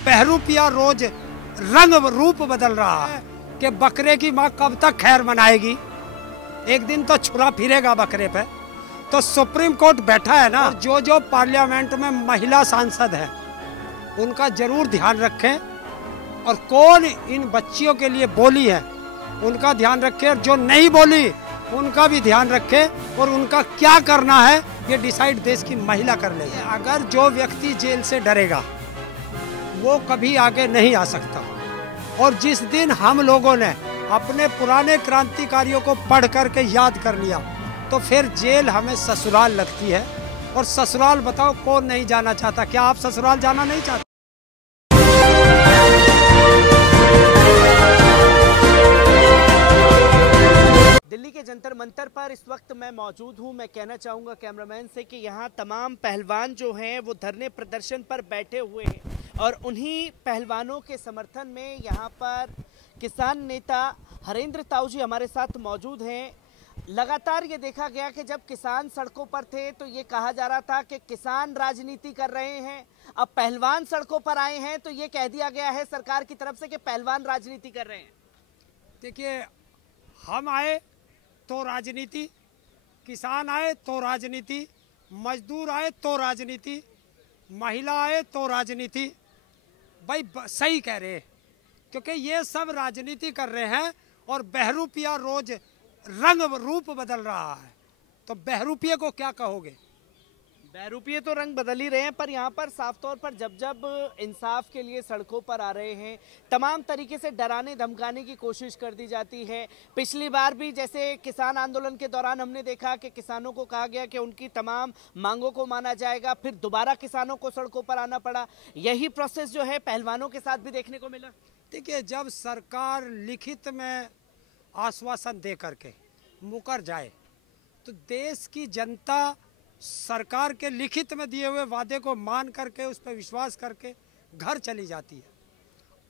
बहरूपिया रोज रंग रूप बदल रहा है कि बकरे की माँ कब तक खैर मनाएगी। एक दिन तो छुरा फिरेगा बकरे पे। तो सुप्रीम कोर्ट बैठा है ना, जो जो पार्लियामेंट में महिला सांसद है उनका जरूर ध्यान रखें, और कौन इन बच्चियों के लिए बोली है उनका ध्यान रखें, और जो नहीं बोली उनका भी ध्यान रखें, और उनका क्या करना है ये डिसाइड देश की महिला कर लेगी। अगर जो व्यक्ति जेल से डरेगा वो कभी आगे नहीं आ सकता। और जिस दिन हम लोगों ने अपने पुराने क्रांतिकारियों को पढ़ करके याद कर लिया तो फिर जेल हमें ससुराल लगती है। और ससुराल बताओ कौन नहीं जाना चाहता? क्या आप ससुराल जाना नहीं चाहते? दिल्ली के जंतर मंतर पर इस वक्त मैं मौजूद हूं। मैं कहना चाहूंगा कैमरामैन से कि यहां तमाम पहलवान जो हैं वो धरने प्रदर्शन पर बैठे हुए हैं, और उन्हीं पहलवानों के समर्थन में यहां पर किसान नेता हरेंद्र ताऊ जी हमारे साथ मौजूद हैं। लगातार ये देखा गया कि जब किसान सड़कों पर थे तो ये कहा जा रहा था कि किसान राजनीति कर रहे हैं, अब पहलवान सड़कों पर आए हैं तो ये कह दिया गया है सरकार की तरफ से कि पहलवान राजनीति कर रहे हैं। देखिए, हम आए तो राजनीति, किसान आए तो राजनीति, मजदूर आए तो राजनीति, महिला आए तो राजनीति। भाई सही कह रहे हैं, क्योंकि ये सब राजनीति कर रहे हैं और बहरूपिया रोज रंग रूप बदल रहा है। तो बहरूपिये को क्या कहोगे? बहरूपिये तो रंग बदल ही रहे हैं, पर यहाँ पर साफ तौर पर जब जब इंसाफ के लिए सड़कों पर आ रहे हैं तमाम तरीके से डराने धमकाने की कोशिश कर दी जाती है। पिछली बार भी जैसे किसान आंदोलन के दौरान हमने देखा कि किसानों को कहा गया कि उनकी तमाम मांगों को माना जाएगा, फिर दोबारा किसानों को सड़कों पर आना पड़ा। यही प्रोसेस जो है पहलवानों के साथ भी देखने को मिला। देखिए, जब सरकार लिखित में आश्वासन दे करके मुकर जाए तो देश की जनता सरकार के लिखित में दिए हुए वादे को मान करके उस पर विश्वास करके घर चली जाती है।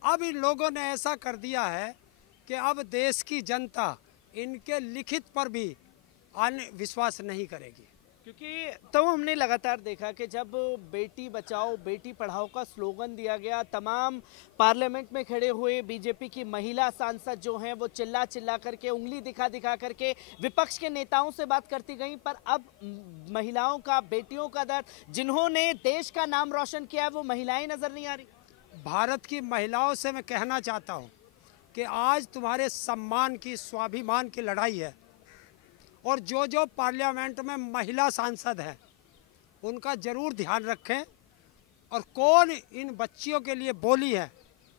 अब इन लोगों ने ऐसा कर दिया है कि अब देश की जनता इनके लिखित पर भी विश्वास नहीं करेगी। क्योंकि तो हमने लगातार देखा कि जब बेटी बचाओ बेटी पढ़ाओ का स्लोगन दिया गया, तमाम पार्लियामेंट में खड़े हुए बीजेपी की महिला सांसद जो हैं वो चिल्ला चिल्ला करके, उंगली दिखा दिखा करके विपक्ष के नेताओं से बात करती गई। पर अब महिलाओं का, बेटियों का दर्द, जिन्होंने देश का नाम रोशन किया है वो महिलाएं नजर नहीं आ रही। भारत की महिलाओं से मैं कहना चाहता हूँ कि आज तुम्हारे सम्मान की, स्वाभिमान की लड़ाई है, और जो जो पार्लियामेंट में महिला सांसद हैं उनका जरूर ध्यान रखें, और कौन इन बच्चियों के लिए बोली है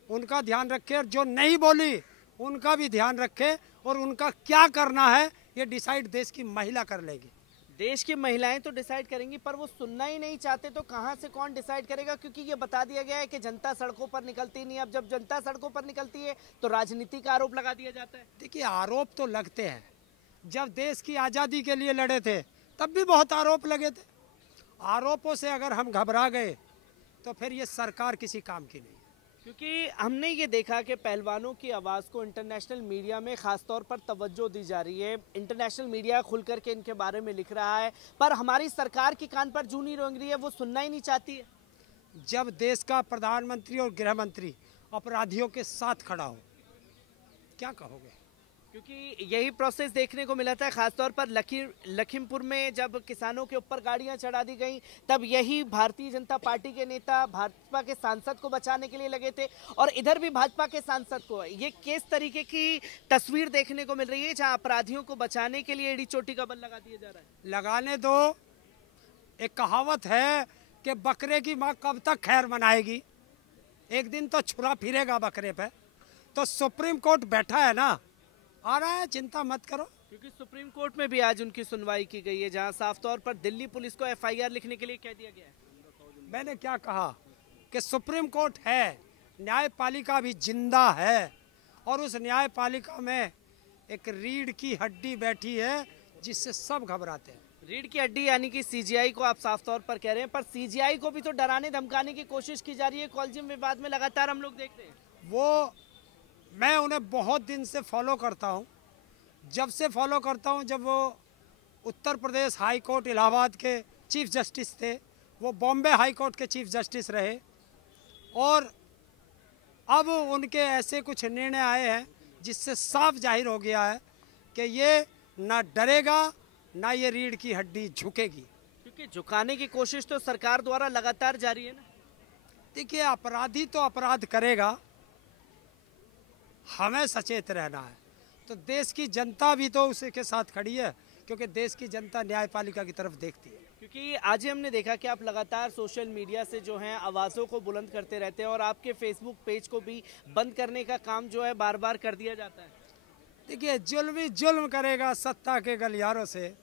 उनका ध्यान रखें, और जो नहीं बोली उनका भी ध्यान रखें, और उनका क्या करना है ये डिसाइड देश की महिला कर लेगी। देश की महिलाएं तो डिसाइड करेंगी, पर वो सुनना ही नहीं चाहते तो कहां से कौन डिसाइड करेगा? क्योंकि ये बता दिया गया है कि जनता सड़कों पर निकलती नहीं। अब जब जनता सड़कों पर निकलती है तो राजनीति का आरोप लगा दिया जाता है। देखिए, आरोप तो लगते हैं। जब देश की आज़ादी के लिए लड़े थे तब भी बहुत आरोप लगे थे। आरोपों से अगर हम घबरा गए तो फिर ये सरकार किसी काम की नहीं। क्योंकि हमने ये देखा कि पहलवानों की आवाज़ को इंटरनेशनल मीडिया में ख़ास तौर पर तवज्जो दी जा रही है। इंटरनेशनल मीडिया खुल करके इनके बारे में लिख रहा है, पर हमारी सरकार की कान पर जूं नहीं रेंग रही है, वो सुनना ही नहीं चाहती है। जब देश का प्रधानमंत्री और गृह मंत्री अपराधियों के साथ खड़ा हो, क्या कहोगे? क्योंकि यही प्रोसेस देखने को मिला था, खासतौर पर लखीमपुर में जब किसानों के ऊपर गाड़ियां चढ़ा दी गई तब यही भारतीय जनता पार्टी के नेता भाजपा के सांसद को बचाने के लिए लगे थे, और इधर भी भाजपा के सांसद को। ये किस तरीके की तस्वीर देखने को मिल रही है जहां अपराधियों को बचाने के लिए एड़ी चोटी का बल लगा दिया जा रहा है? लगाने दो। एक कहावत है कि बकरे की माँ कब तक खैर मनाएगी। एक दिन तो छुरा फिरेगा बकरे पे। तो सुप्रीम कोर्ट बैठा है ना, आ रहा है, चिंता मत करो। क्योंकि सुप्रीम कोर्ट में भी आज उनकी सुनवाई की गई है, जहां साफ तौर पर दिल्ली पुलिस को एफआईआर लिखने के लिए कह दिया गया है। मैंने क्या कहा कि सुप्रीम कोर्ट है, न्यायपालिका भी जिंदा है, और उस न्यायपालिका में एक रीढ़ की हड्डी बैठी है जिससे सब घबराते हैं। रीढ़ की हड्डी यानी कि सीजीआई को आप साफ तौर पर कह रहे हैं, पर सीजीआई को भी तो डराने धमकाने की कोशिश की जा रही है। कॉलेजियम विवाद में लगातार हम लोग देखते हैं। वो मैं उन्हें बहुत दिन से फॉलो करता हूं। जब से फॉलो करता हूं जब वो उत्तर प्रदेश हाई कोर्ट इलाहाबाद के चीफ जस्टिस थे, वो बॉम्बे हाई कोर्ट के चीफ जस्टिस रहे, और अब उनके ऐसे कुछ निर्णय आए हैं जिससे साफ जाहिर हो गया है कि ये ना डरेगा ना ये रीढ़ की हड्डी झुकेगी। क्योंकि झुकाने की कोशिश तो सरकार द्वारा लगातार जारी है ना। देखिए, अपराधी तो अपराध करेगा, हमें सचेत रहना है। तो देश की जनता भी तो उसी के साथ खड़ी है, क्योंकि देश की जनता न्यायपालिका की तरफ देखती है। क्योंकि आज ही हमने देखा कि आप लगातार सोशल मीडिया से जो है आवाज़ों को बुलंद करते रहते हैं और आपके फेसबुक पेज को भी बंद करने का काम जो है बार बार कर दिया जाता है। देखिए, जुल्म जुल्म करेगा सत्ता के गलियारों से,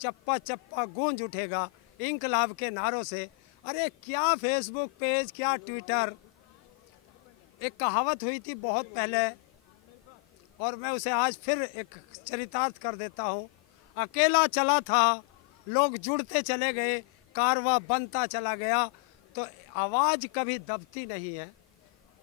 चप्पा चप्पा गूंज उठेगा इंकलाब के नारों से। अरे क्या फेसबुक पेज, क्या ट्विटर। एक कहावत हुई थी बहुत पहले और मैं उसे आज फिर एक चरितार्थ कर देता हूँ। अकेला चला था, लोग जुड़ते चले गए, कारवां बनता चला गया। तो आवाज़ कभी दबती नहीं है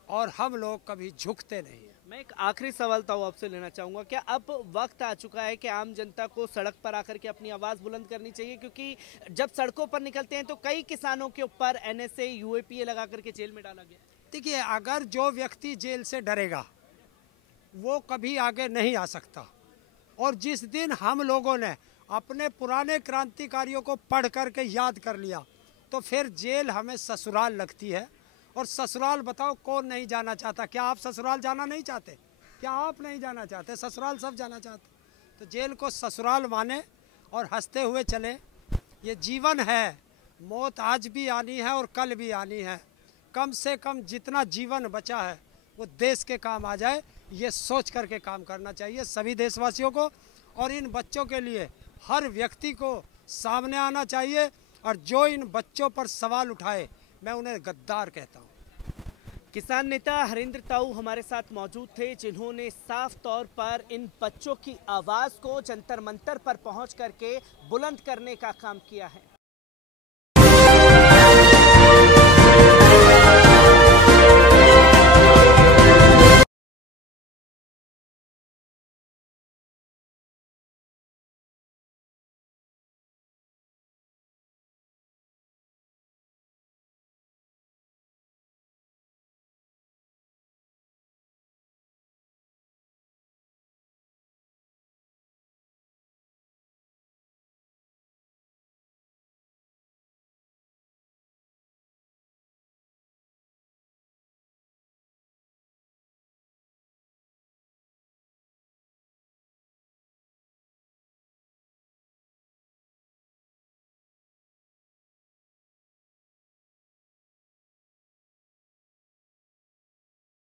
और हम लोग कभी झुकते नहीं हैं। मैं एक आखिरी सवाल तो आपसे लेना चाहूँगा, क्या अब वक्त आ चुका है कि आम जनता को सड़क पर आकर के अपनी आवाज़ बुलंद करनी चाहिए? क्योंकि जब सड़कों पर निकलते हैं तो कई किसानों के ऊपर NSA UAPA लगा करके जेल में डाला गया। देखिए, अगर जो व्यक्ति जेल से डरेगा वो कभी आगे नहीं आ सकता। और जिस दिन हम लोगों ने अपने पुराने क्रांतिकारियों को पढ़ करके याद कर लिया तो फिर जेल हमें ससुराल लगती है। और ससुराल बताओ कौन नहीं जाना चाहता? क्या आप ससुराल जाना नहीं चाहते? क्या आप नहीं जाना चाहते? ससुराल सब जाना चाहते। तो जेल को ससुराल माने और हंसते हुए चले। ये जीवन है, मौत आज भी आनी है और कल भी आनी है। कम से कम जितना जीवन बचा है वो देश के काम आ जाए, ये सोच करके काम करना चाहिए सभी देशवासियों को। और इन बच्चों के लिए हर व्यक्ति को सामने आना चाहिए और जो इन बच्चों पर सवाल उठाए मैं उन्हें गद्दार कहता हूँ। किसान नेता हरेंद्र ताऊ हमारे साथ मौजूद थे, जिन्होंने साफ तौर पर इन बच्चों की आवाज़ को जंतर मंतर पर पहुंच करके बुलंद करने का काम किया है।